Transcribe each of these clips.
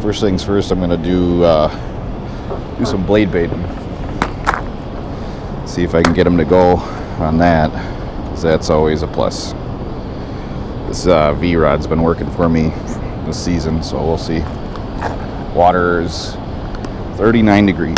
first things first, I'm gonna do some blade baiting. See if I can get them to go on that, because that's always a plus. This V-rod's been working for me this season, so we'll see. Water's 39 degrees.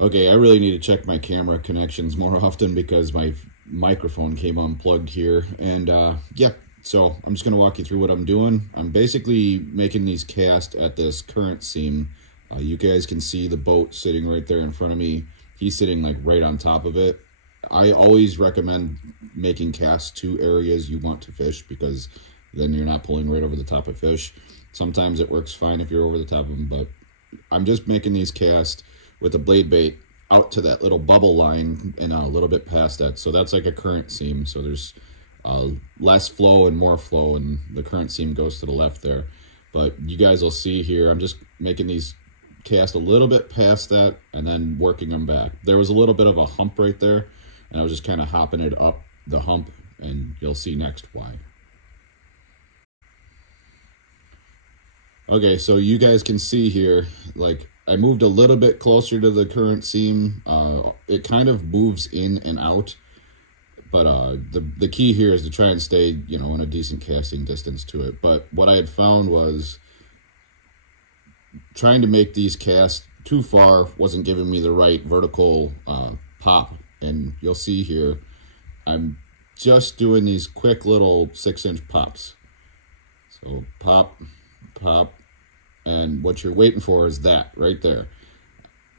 Okay, I really need to check my camera connections more often because my microphone came unplugged here. And yeah, so I'm just going to walk you through what I'm doing. I'm basically making these casts at this current seam. You guys can see the boat sitting right there in front of me. He's sitting like right on top of it. I always recommend making casts to areas you want to fish, because then you're not pulling right over the top of fish. Sometimes it works fine if you're over the top of them, but I'm just making these casts with a blade bait out to that little bubble line and a little bit past that. So that's like a current seam. So there's less flow and more flow, and the current seam goes to the left there. But you guys will see here, I'm just making these casts a little bit past that and then working them back. There was a little bit of a hump right there, and I was just kind of hopping it up the hump, and you'll see next why. Okay, so you guys can see here, like, I moved a little bit closer to the current seam. It kind of moves in and out, but the key here is to try and stay, you know, in a decent casting distance to it. But what I had found was trying to make these casts too far wasn't giving me the right vertical pop. And you'll see here, I'm just doing these quick little 6-inch pops. So pop, pop. And what you're waiting for is that right there.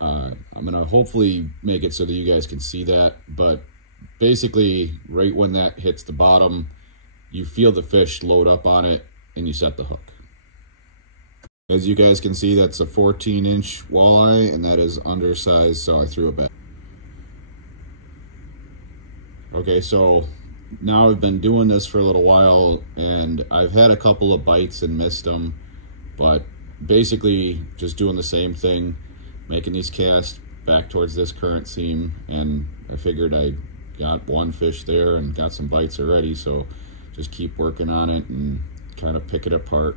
I'm going to hopefully make it so that you guys can see that. But basically, right when that hits the bottom, you feel the fish load up on it and you set the hook. As you guys can see, that's a 14-inch walleye, and that is undersized, so I threw it back. Okay, so now I've been doing this for a little while, and I've had a couple of bites and missed them, but basically just doing the same thing, making these casts back towards this current seam, and I figured I got one fish there and got some bites already, so just keep working on it and kind of pick it apart.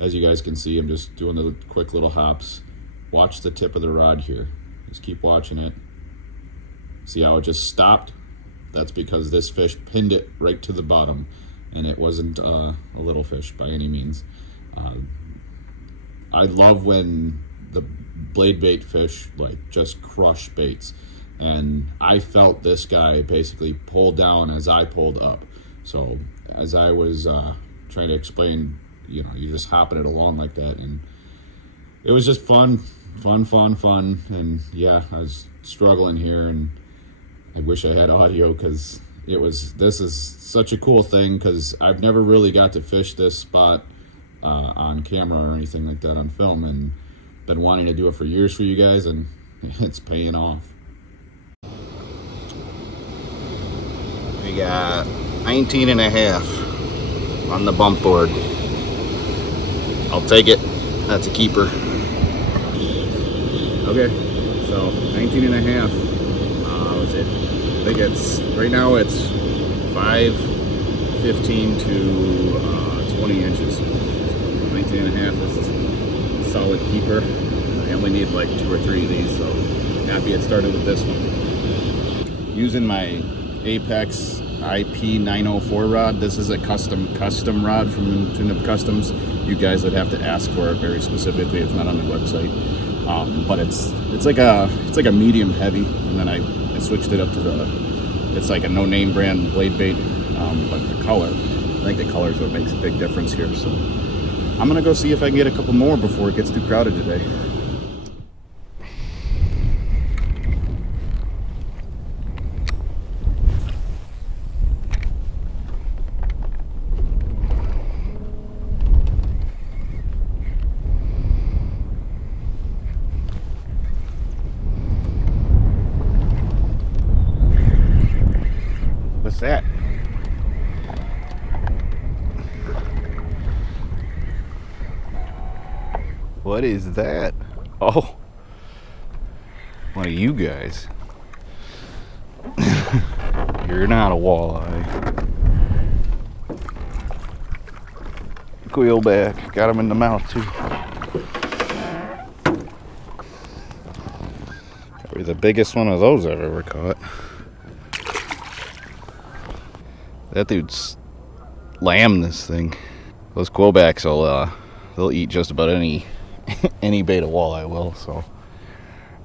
As you guys can see, I'm just doing the quick little hops. Watch the tip of the rod here. Just keep watching it. See how it just stopped? That's because this fish pinned it right to the bottom, and it wasn't a little fish by any means. I love when the blade bait fish like just crush baits, and I felt this guy basically pull down as I pulled up. So as I was trying to explain, you know, you're just hopping it along like that, and it was just fun. And yeah, I was struggling here, and I wish I had audio, because this is such a cool thing, because I've never really got to fish this spot on camera or anything like that on film, and been wanting to do it for years for you guys, and it's paying off. We got 19.5 on the bump board. I'll take it. That's a keeper. Okay, so 19.5. What's it? I think it's right now it's 5.15 to 20 inches. 19.5 is a solid keeper. I only need like 2 or 3 of these, so happy it started with this one. Using my Apex IP 904 rod. This is a custom rod from Tune-Up Customs. You guys would have to ask for it very specifically. It's not on the website, but it's like a medium heavy, and then I switched it up to it's like a no-name brand blade bait, but the color, I think the color is what makes a big difference here. So I'm gonna go see if I can get a couple more before it gets too crowded today. that? What is that? Oh, one of you guys. You're not a walleye. Quillback. Got him in the mouth too. Probably the biggest one of those I've ever caught. That dude's lammed this thing. Those quillbacks will they'll eat just about any any bait a walleye will, so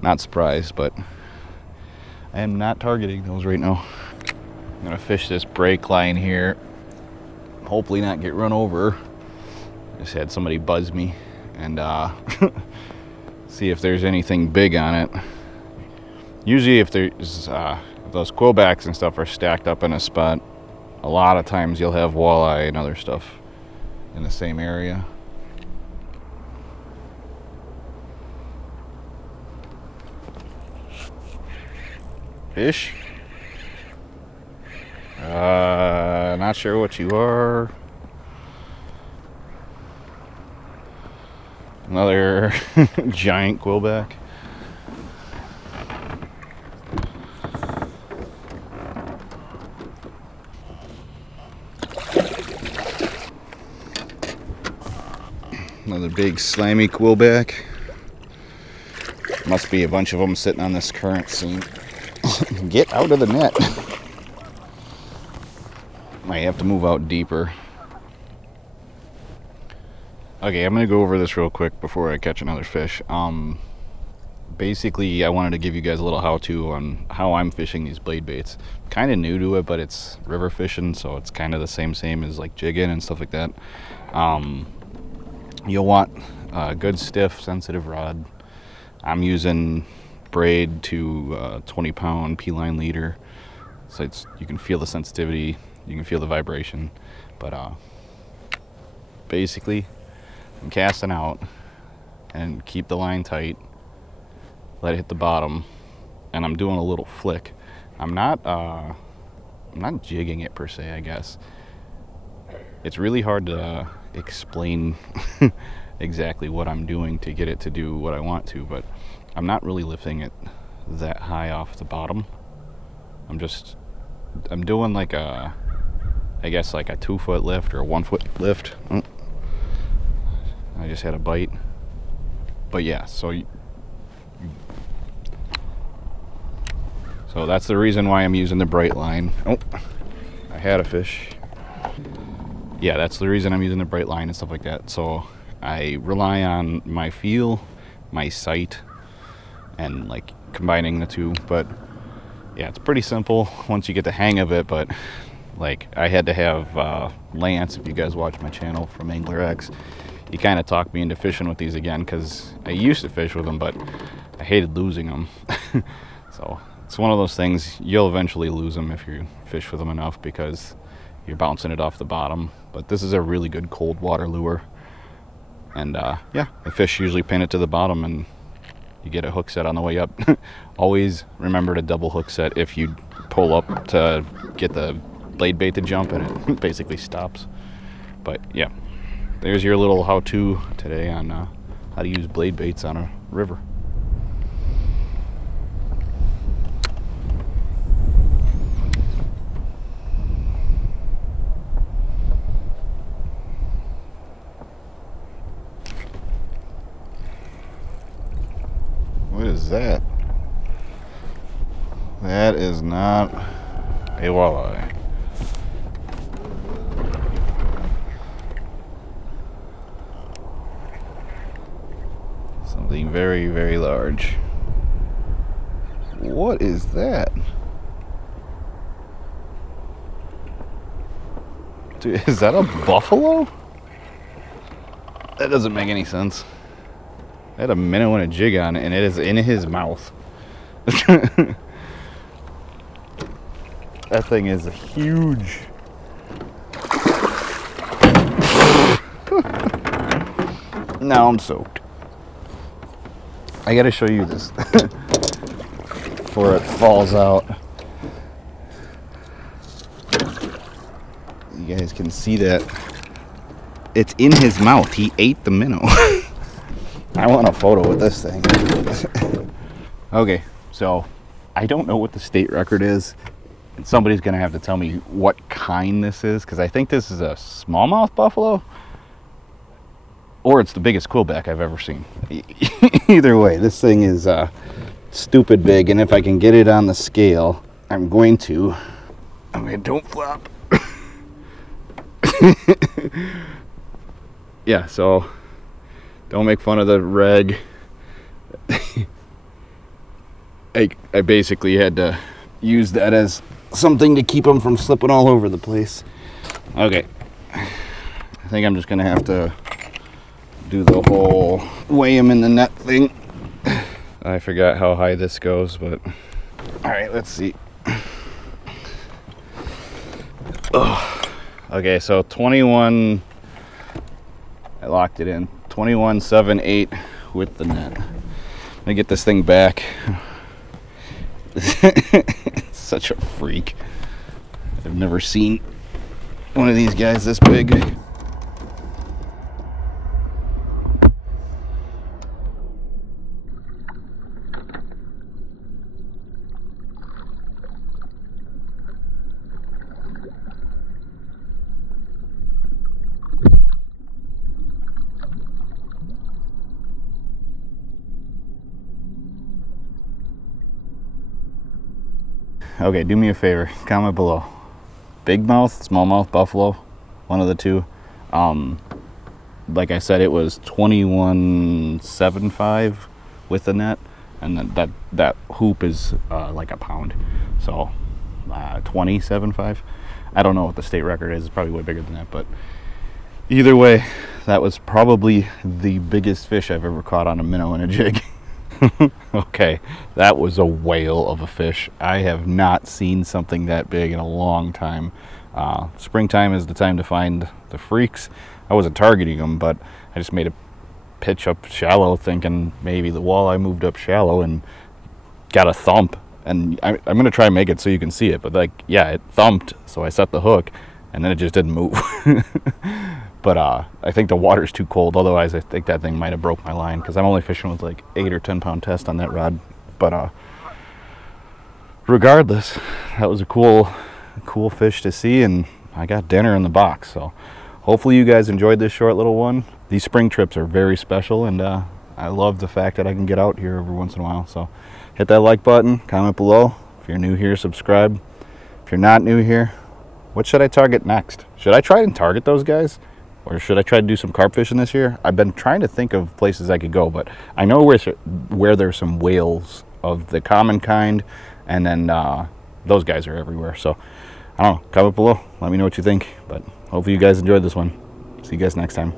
not surprised, but I am not targeting those right now. I'm gonna fish this break line here, hopefully not get run over. Just had somebody buzz me and see if there's anything big on it. Usually if there's if those quillbacks and stuff are stacked up in a spot, a lot of times you'll have walleye and other stuff in the same area. Fish? Not sure what you are. Another giant quillback. Another big slimy quillback. Must be a bunch of them sitting on this current seam. Get out of the net. Might have to move out deeper. Okay, I'm gonna go over this real quick before I catch another fish. Basically, I wanted to give you guys a little how-to on how I'm fishing these blade baits. Kind of new to it, but it's river fishing, so it's kind of the same as like jigging and stuff like that. You'll want a good stiff, sensitive rod. I'm using braid to 20-pound P-line leader, so you can feel the sensitivity, you can feel the vibration, but basically I'm casting out and keep the line tight, let it hit the bottom, and I'm doing a little flick. I'm not jigging it per se, I guess. It's really hard to explain exactly what I'm doing to get it to do what I want to, but I'm not really lifting it that high off the bottom. I'm doing like a, I guess like a 2-foot lift or a 1-foot lift. I just had a bite. But yeah, so that's the reason why I'm using the bright line. Oh, I had a fish. Yeah, that's the reason I'm using the bright line and stuff like that. So I rely on my feel, my sight, and like combining the two. But yeah, it's pretty simple once you get the hang of it. But like I had to have Lance, if you guys watch my channel from MLXF, he kind of talked me into fishing with these again, because I used to fish with them, but I hated losing them. So it's one of those things, you'll eventually lose them if you fish with them enough, because you're bouncing it off the bottom. But this is a really good cold water lure, and yeah, the fish usually pin it to the bottom and you get a hook set on the way up. Always remember to double hook set if you pull up to get the blade bait to jump, and it basically stops. But yeah, there's your little how-to today on how to use blade baits on a river. What is that? That is not a walleye. Something very, very large. What is that? Dude, is that a buffalo? That doesn't make any sense. I had a minnow and a jig on it, and it is in his mouth. That thing is huge. Now I'm soaked. I gotta show you this before it falls out. You guys can see that it's in his mouth. He ate the minnow. I want a photo with this thing. Okay, so I don't know what the state record is. And somebody's gonna have to tell me what kind this is, because I think this is a smallmouth buffalo, or it's the biggest quillback I've ever seen. Either way, this thing is stupid big, and if I can get it on the scale, I'm going to. I mean, don't flop. Yeah, so don't make fun of the reg. I basically had to use that as something to keep them from slipping all over the place. Okay, I think I'm just gonna have to do the whole weigh them in the net thing. I forgot how high this goes, but all right, let's see. Oh. Okay, so 21, I locked it in, 21.78 with the net. Let me get this thing back. Such a freak. I've never seen one of these guys this big. Okay, do me a favor, comment below. Big mouth, smallmouth buffalo, one of the two. Like I said, it was 21.75 with the net, and then that hoop is like a pound, so 20.75. I don't know what the state record is. It's probably way bigger than that, but either way, that was probably the biggest fish I've ever caught on a minnow and a jig. Okay, that was a whale of a fish. I have not seen something that big in a long time. Springtime is the time to find the freaks. I wasn't targeting them, but I just made a pitch up shallow thinking maybe the walleye moved up shallow and got a thump. And I'm going to try and make it so you can see it, but like, yeah, it thumped, so I set the hook and then it just didn't move. But I think the water's too cold. Otherwise, I think that thing might have broke my line, because I'm only fishing with like 8 or 10 pound test on that rod. But regardless, that was a cool fish to see, and I got dinner in the box. So hopefully you guys enjoyed this short little one. These spring trips are very special, and I love the fact that I can get out here every once in a while. So hit that like button, comment below. If you're new here, subscribe. If you're not new here, what should I target next? Should I try and target those guys? Or should I try to do some carp fishing this year? I've been trying to think of places I could go, but I know where there's some whales of the common kind, and then those guys are everywhere. So, I don't know, comment below. Let me know what you think, but hopefully you guys enjoyed this one. See you guys next time.